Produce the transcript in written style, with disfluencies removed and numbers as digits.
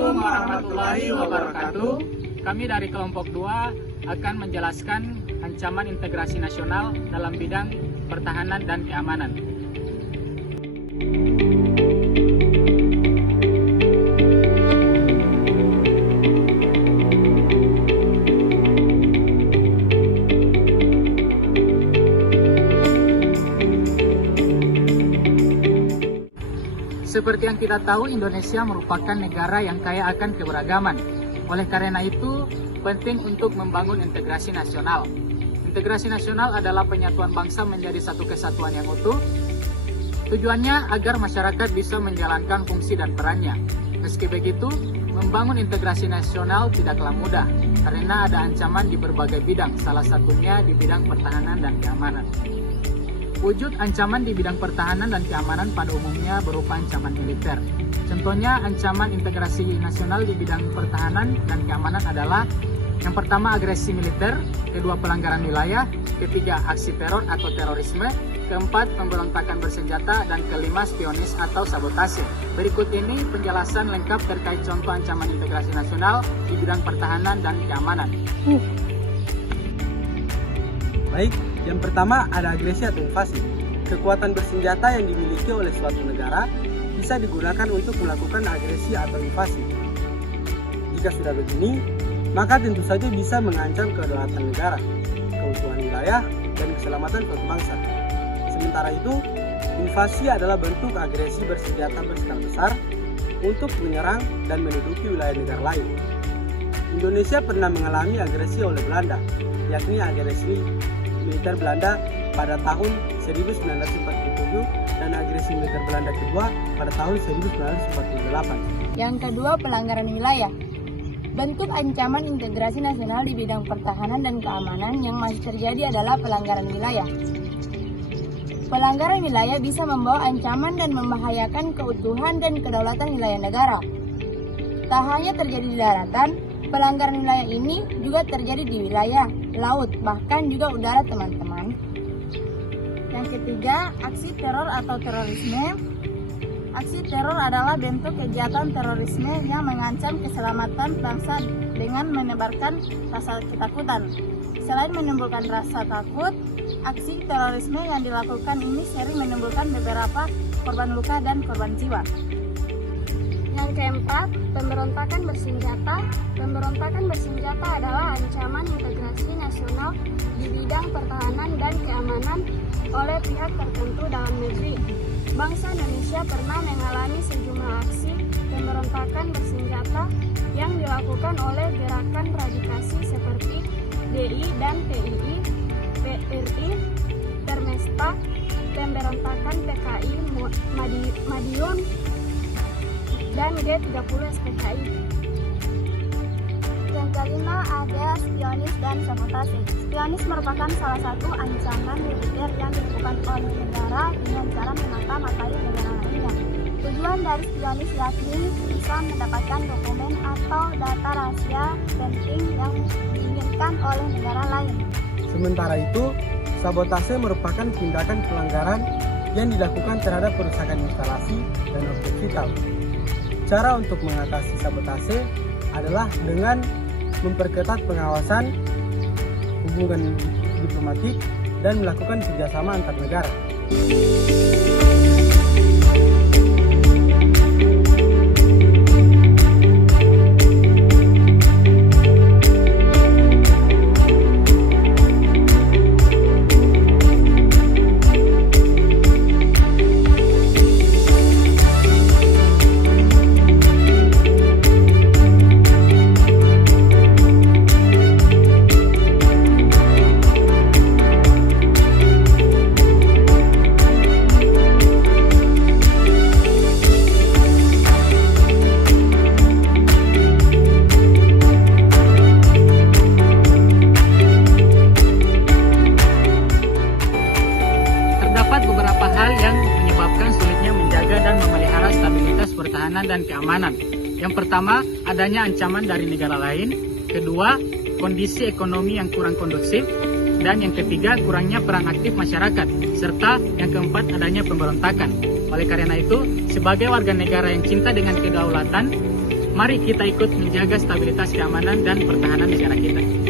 Assalamualaikum warahmatullahi wabarakatuh. Kami dari kelompok 2 akan menjelaskan ancaman integrasi nasional dalam bidang pertahanan dan keamanan. Seperti yang kita tahu, Indonesia merupakan negara yang kaya akan keberagaman. Oleh karena itu, penting untuk membangun integrasi nasional. Integrasi nasional adalah penyatuan bangsa menjadi satu kesatuan yang utuh. Tujuannya agar masyarakat bisa menjalankan fungsi dan perannya. Meski begitu, membangun integrasi nasional tidaklah mudah, karena ada ancaman di berbagai bidang, salah satunya di bidang pertahanan dan keamanan. Wujud ancaman di bidang pertahanan dan keamanan pada umumnya berupa ancaman militer. Contohnya, ancaman integrasi nasional di bidang pertahanan dan keamanan adalah yang pertama agresi militer, kedua pelanggaran wilayah, ketiga aksi teror atau terorisme, keempat pemberontakan bersenjata, dan kelima spionis atau sabotase. Berikut ini penjelasan lengkap terkait contoh ancaman integrasi nasional di bidang pertahanan dan keamanan. Baik, yang pertama ada agresi atau invasi. Kekuatan bersenjata yang dimiliki oleh suatu negara bisa digunakan untuk melakukan agresi atau invasi. Jika sudah begini, maka tentu saja bisa mengancam kedaulatan negara, keutuhan wilayah, dan keselamatan suatu bangsa. Sementara itu, invasi adalah bentuk agresi bersenjata berskala besar untuk menyerang dan menduduki wilayah negara lain. Indonesia pernah mengalami agresi oleh Belanda, yakni agresi militer Belanda pada tahun 1947 dan agresi militer Belanda kedua pada tahun 1948. Yang kedua, pelanggaran wilayah. Bentuk ancaman integrasi nasional di bidang pertahanan dan keamanan yang masih terjadi adalah pelanggaran wilayah. Pelanggaran wilayah bisa membawa ancaman dan membahayakan keutuhan dan kedaulatan wilayah negara. Tak hanya terjadi di daratan, pelanggaran wilayah ini juga terjadi di wilayah, laut, bahkan juga udara, teman-teman. Yang ketiga, aksi teror atau terorisme. Aksi teror adalah bentuk kejahatan terorisme yang mengancam keselamatan bangsa dengan menebarkan rasa ketakutan. Selain menimbulkan rasa takut, aksi terorisme yang dilakukan ini sering menimbulkan beberapa korban luka dan korban jiwa. Yang keempat, pemberontakan bersenjata. Pemberontakan bersenjata adalah ancaman integrasi nasional di bidang pertahanan dan keamanan oleh pihak tertentu dalam negeri. Bangsa Indonesia pernah mengalami sejumlah aksi pemberontakan bersenjata yang dilakukan oleh gerakan radikasi seperti DI dan PII, PRI, Termesta, pemberontakan PKI, Madiun, dan G30 SPKI. Yang kelima ada spionis dan sabotase. Spionis merupakan salah satu ancaman militer yang dilakukan oleh negara dengan cara memata-matai negara lainnya. Tujuan dari spionis yakni bisa mendapatkan dokumen atau data rahasia penting yang diinginkan oleh negara lain. Sementara itu, sabotase merupakan tindakan pelanggaran yang dilakukan terhadap kerusakan instalasi dan objek vital. Cara untuk mengatasi sabotase adalah dengan memperketat pengawasan, hubungan diplomatik, dan melakukan kerjasama antar negara. pertahanan dan keamanan. Yang pertama, adanya ancaman dari negara lain. Kedua, kondisi ekonomi yang kurang kondusif. Dan yang ketiga, kurangnya peran aktif masyarakat. Serta yang keempat, adanya pemberontakan. Oleh karena itu, sebagai warga negara yang cinta dengan kedaulatan, Mari kita ikut menjaga stabilitas keamanan dan pertahanan negara kita.